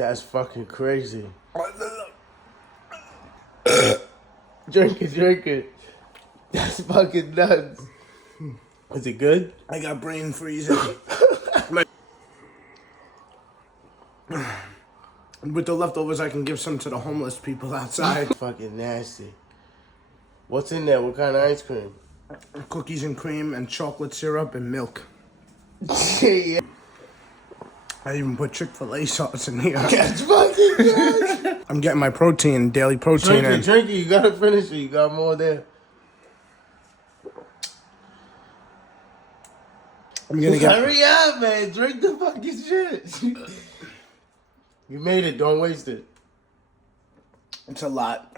That's fucking crazy. Drink it. That's fucking nuts. Is it good? I got brain freezing. With the leftovers, I can give some to the homeless people outside. Fucking nasty. What's in there? What kind of ice cream? Cookies and cream and chocolate syrup and milk. Yeah. I even put Chick-fil-A sauce in here. That's fucking good. I'm getting my protein, daily protein. Drink it. You gotta finish it. You got more there. I'm gonna get. Hurry up, man. Drink the fucking shit. You made it. Don't waste it. It's a lot.